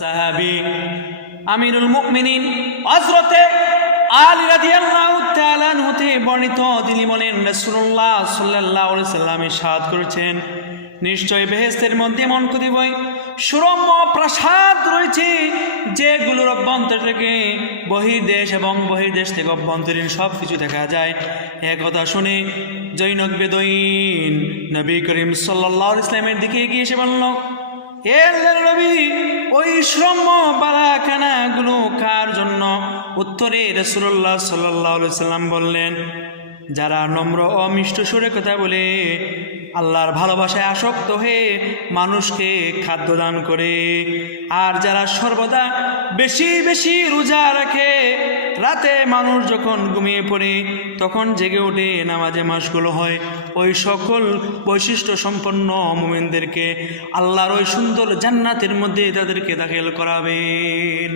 সাহাবী আমিরুল মুমিনিন হযরতে আলী রাদিয়াল্লাহু তাআলা হতে বর্ণিত, তিনি বলেন রাসূলুল্লাহ সাল্লাল্লাহু আলাইহি ওয়াসাল্লাম ইরশাদ করেছেন, নিশ্চয় বেহেশতের মধ্যে এমন কতিপয় সুরম্য প্রাসাদ রয়েছে যেগুলোর অভ্যন্তর থেকে বহির্দেশ এবং বহির্দেশ থেকে অভ্যন্তরীণ সব কিছু দেখা যায়। একথা শুনে জৈনক বেদুইন নবী করিম সাল্লাল্লাহু আলাইহি ওয়াসাল্লামের দিকে এগিয়ে এসে বলল, হে আল্লাহর নবী, ওই সুরম্য বালাখানাগুলো কার জন্য? উত্তরে রাসূলুল্লাহ সাল্লাল্লাহু আলাইহি ওয়াসাল্লাম বললেন, যারা নম্র ও মিষ্ট সুরে কথা বলে আল্লাহর ভালোবাসায় আসক্ত হয়ে মানুষকে খাদ্য দান করে, আর যারা সর্বদা বেশি বেশি রোজা রাখে, রাতে মানুষ যখন ঘুমিয়ে পড়ে তখন জেগে ওঠে নামাজে মাসগুলো হয়, ওই সকল বৈশিষ্ট্য সম্পন্ন মুমিনদেরকে আল্লাহর ওই সুন্দর জান্নাতের মধ্যে তাদেরকে দাখিল করাবেন।